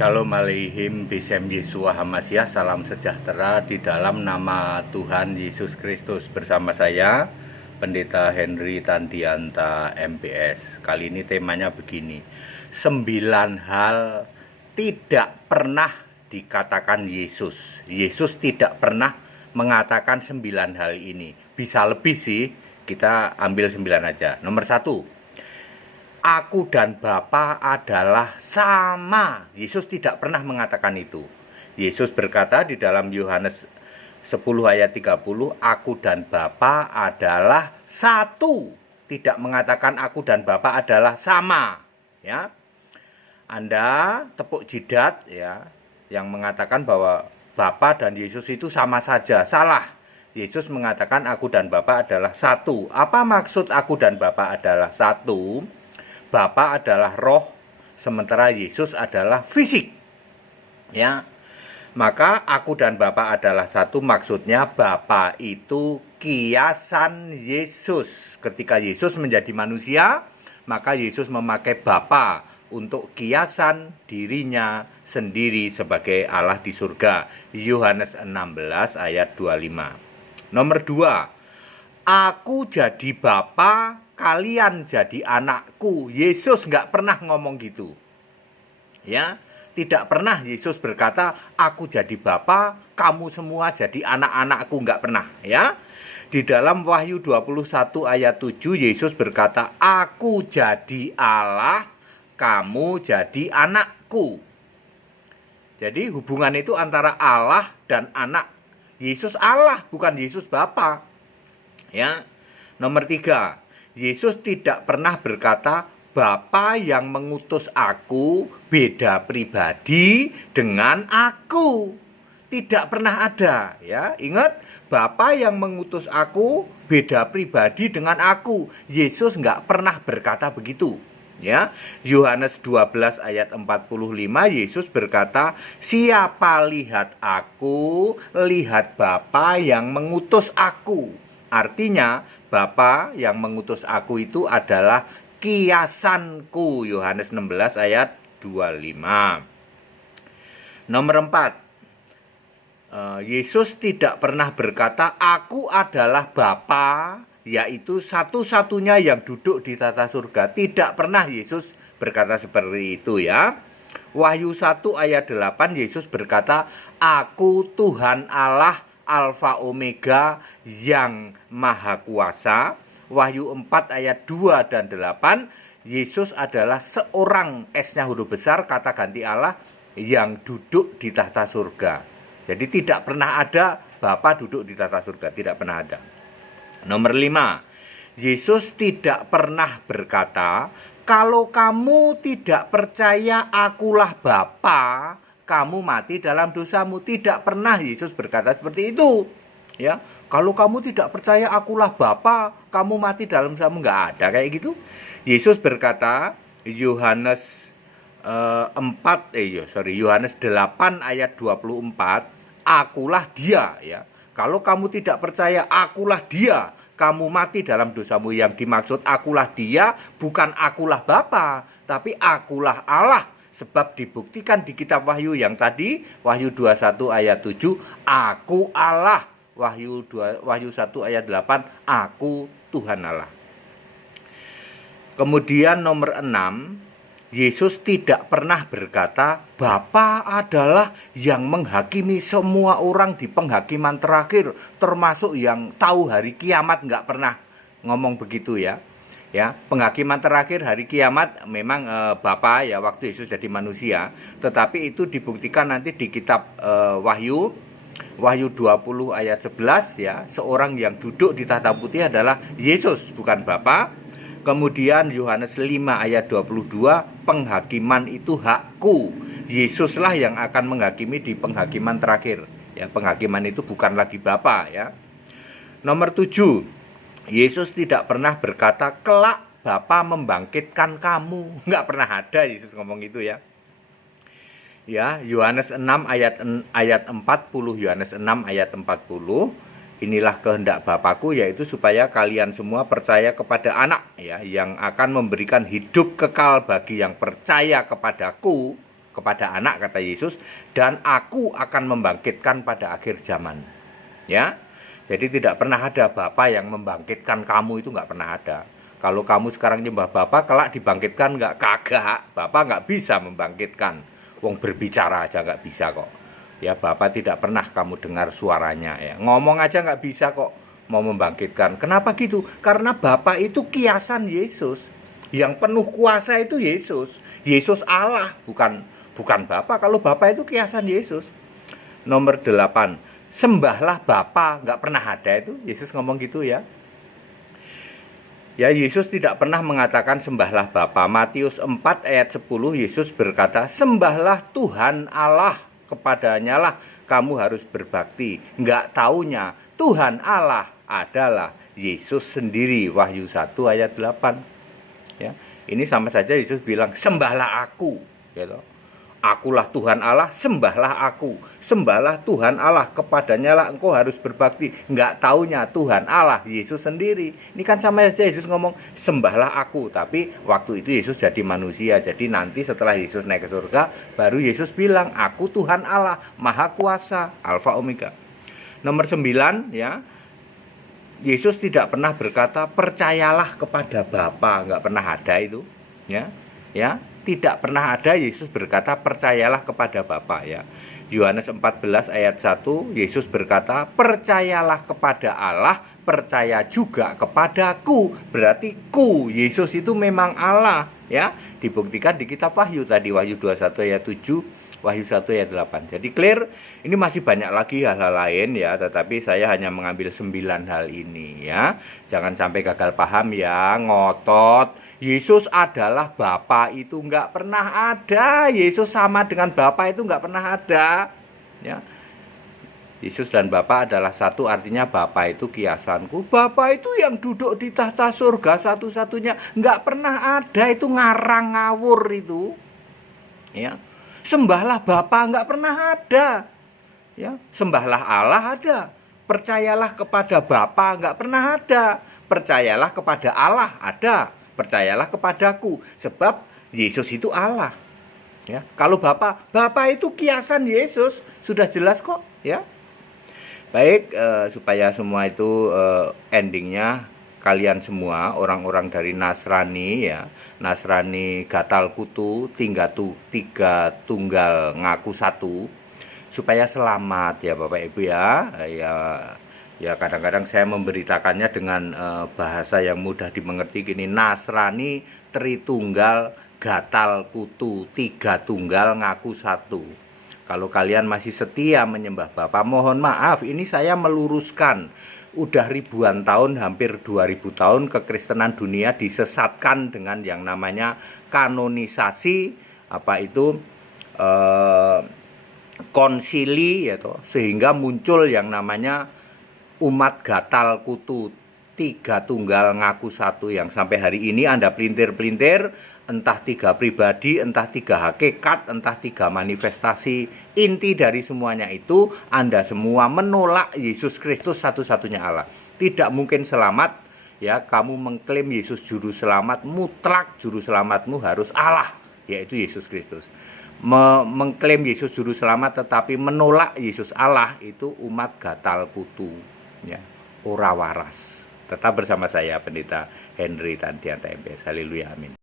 Shalom Aleihim Bisem Yesua Hamasyah. Salam sejahtera di dalam nama Tuhan Yesus Kristus. Bersama saya Pendeta Henry Tandianta MPS. Kali ini temanya begini: 9 hal tidak pernah dikatakan Yesus. Yesus tidak pernah mengatakan 9 hal ini. Bisa lebih sih, kita ambil 9 aja. Nomor 1, Aku dan Bapa adalah sama. Yesus tidak pernah mengatakan itu. Yesus berkata di dalam Yohanes 10 ayat 30, Aku dan Bapa adalah satu. Tidak mengatakan aku dan Bapa adalah sama. Ya, Anda tepuk jidat ya, yang mengatakan bahwa Bapa dan Yesus itu sama saja. Salah. Yesus mengatakan aku dan Bapa adalah satu. Apa maksud aku dan Bapa adalah satu? Bapa adalah roh, sementara Yesus adalah fisik. Ya. Maka aku dan Bapa adalah satu, maksudnya Bapa itu kiasan Yesus. Ketika Yesus menjadi manusia, maka Yesus memakai Bapa untuk kiasan dirinya sendiri sebagai Allah di surga. Yohanes 16 ayat 25. Nomor 2, aku jadi Bapa, kalian jadi anakku. Yesus nggak pernah ngomong gitu. Ya, tidak pernah Yesus berkata, aku jadi Bapa, kamu semua jadi anak-anakku. Nggak pernah. Ya, di dalam Wahyu 21 ayat 7, Yesus berkata, aku jadi Allah, kamu jadi anakku. Jadi hubungan itu antara Allah dan anak. Yesus Allah, bukan Yesus Bapa. Ya. Nomor 3, Yesus tidak pernah berkata, Bapa yang mengutus aku beda pribadi dengan aku. Tidak pernah ada, ya. Ingat, Bapa yang mengutus aku beda pribadi dengan aku. Yesus nggak pernah berkata begitu. Ya, Yohanes 12 ayat 45, Yesus berkata, siapa lihat aku, lihat Bapa yang mengutus aku. Artinya, Bapa yang mengutus aku itu adalah kiasanku. Yohanes 16 ayat 25. Nomor 4, Yesus tidak pernah berkata, aku adalah Bapa, yaitu satu-satunya yang duduk di tata surga. Tidak pernah Yesus berkata seperti itu ya. Wahyu 1 ayat 8, Yesus berkata, aku Tuhan Allah Alfa Omega yang Maha Kuasa. Wahyu 4 ayat 2 dan 8, Yesus adalah seorang, S-nya huruf besar, kata ganti Allah, yang duduk di tahta surga. Jadi tidak pernah ada Bapa duduk di tahta surga, tidak pernah ada. Nomor 5, Yesus tidak pernah berkata, kalau kamu tidak percaya akulah Bapa, kamu mati dalam dosamu. Tidak pernah Yesus berkata seperti itu. Ya, kalau kamu tidak percaya akulah Bapa, kamu mati dalam dosamu. Nggak ada kayak gitu. Yesus berkata, Yohanes 8 ayat 24, akulah dia. Ya, kalau kamu tidak percaya akulah dia, kamu mati dalam dosamu. Yang dimaksud akulah dia bukan akulah Bapa, tapi akulah Allah. Sebab dibuktikan di kitab Wahyu yang tadi, Wahyu 21 ayat 7, aku Allah. Wahyu 1 ayat 8, aku Tuhan Allah. Kemudian nomor 6, Yesus tidak pernah berkata, Bapa adalah yang menghakimi semua orang di penghakiman terakhir, termasuk yang tahu hari kiamat. Nggak pernah ngomong begitu ya. Ya, penghakiman terakhir hari kiamat memang Bapa ya, waktu Yesus jadi manusia, tetapi itu dibuktikan nanti di kitab Wahyu 20 ayat 11 ya, seorang yang duduk di tahta putih adalah Yesus, bukan Bapa. Kemudian Yohanes 5 ayat 22, penghakiman itu hakku. Yesuslah yang akan menghakimi di penghakiman terakhir. Ya, penghakiman itu bukan lagi Bapa ya. Nomor 7, Yesus tidak pernah berkata, kelak Bapa membangkitkan kamu. Nggak pernah ada Yesus ngomong itu ya. Ya, Yohanes 6 ayat 40, Yohanes 6 ayat 40, inilah kehendak Bapakku, yaitu supaya kalian semua percaya kepada anak ya, yang akan memberikan hidup kekal bagi yang percaya kepadaku. kepada anak, kata Yesus, dan aku akan membangkitkan pada akhir zaman. Ya, jadi tidak pernah ada Bapa yang membangkitkan kamu, itu nggak pernah ada. Kalau kamu sekarang nyembah Bapa, kelak dibangkitkan nggak? Kagak. Bapa nggak bisa membangkitkan. Wong berbicara aja nggak bisa kok. Ya, Bapa tidak pernah kamu dengar suaranya. Ya, ngomong aja nggak bisa kok mau membangkitkan. Kenapa gitu? Karena Bapa itu kiasan Yesus. Yang penuh kuasa itu Yesus. Yesus Allah, bukan Bapa. Kalau Bapa itu kiasan Yesus. Nomor 8. Sembahlah Bapa, nggak pernah ada itu. Yesus ngomong gitu ya. Ya, Yesus tidak pernah mengatakan sembahlah Bapa. Matius 4 ayat 10, Yesus berkata, sembahlah Tuhan Allah, kepadanya lah kamu harus berbakti. Nggak taunya Tuhan Allah adalah Yesus sendiri. Wahyu 1 ayat 8. Ya, ini sama saja Yesus bilang sembahlah aku, gitu. Akulah Tuhan Allah, sembahlah aku. Sembahlah Tuhan Allah, kepadanya lah engkau harus berbakti. Nggak taunya Tuhan Allah, Yesus sendiri. Ini kan sama saja Yesus ngomong, sembahlah aku. Tapi waktu itu Yesus jadi manusia. Jadi nanti setelah Yesus naik ke surga, baru Yesus bilang, aku Tuhan Allah, Maha Kuasa, Alfa Omega. Nomor 9, ya. Yesus tidak pernah berkata, percayalah kepada Bapa. Nggak pernah ada itu. Ya, tidak pernah ada Yesus berkata percayalah kepada Bapa, ya. Yohanes 14 ayat 1, Yesus berkata percayalah kepada Allah, percaya juga kepadaku. Berarti Yesus itu memang Allah, ya. Dibuktikan di kitab Wahyu tadi, Wahyu 21 ayat 7, Wahyu 1 ayat 8. Jadi clear, ini masih banyak lagi hal-hal lain ya, tetapi saya hanya mengambil 9 hal ini ya. Jangan sampai gagal paham ya, ngotot. Yesus adalah Bapa itu nggak pernah ada. Yesus sama dengan Bapa itu nggak pernah ada. Ya. Yesus dan Bapa adalah satu, artinya Bapa itu kiasanku. Bapa itu yang duduk di tahta surga satu-satunya. Nggak pernah ada, itu ngarang ngawur itu. Ya. Sembahlah Bapa nggak pernah ada. Ya. Sembahlah Allah ada. Percayalah kepada Bapa nggak pernah ada. Percayalah kepada Allah ada. Percayalah kepadaku, sebab Yesus itu Allah. Ya, kalau Bapa itu kiasan Yesus, sudah jelas kok, ya. Baik, supaya semua itu endingnya kalian semua orang-orang dari Nasrani, ya, Nasrani gatal kutu, tiga tunggal ngaku satu, supaya selamat ya Bapak Ibu ya. Ya kadang-kadang saya memberitakannya dengan bahasa yang mudah dimengerti gini, Nasrani Tritunggal gatal kutu, tiga tunggal ngaku satu. Kalau kalian masih setia menyembah Bapa, mohon maaf, ini saya meluruskan. Udah ribuan tahun, hampir 2000 tahun kekristenan dunia disesatkan dengan yang namanya kanonisasi, konsili, ya toh, sehingga muncul yang namanya umat gatal kutu, tiga tunggal ngaku satu, yang sampai hari ini Anda pelintir-pelintir, entah tiga pribadi, entah tiga hakikat, entah tiga manifestasi. Inti dari semuanya itu, Anda semua menolak Yesus Kristus satu-satunya Allah. Tidak mungkin selamat, ya, kamu mengklaim Yesus juru selamat, mutlak juru selamatmu harus Allah, yaitu Yesus Kristus. Mengklaim Yesus juru selamat tetapi menolak Yesus Allah, itu umat gatal kutu. Ya, ora waras. Tetap bersama saya Pendeta Henry Tandianta MPS. Haleluya, amin.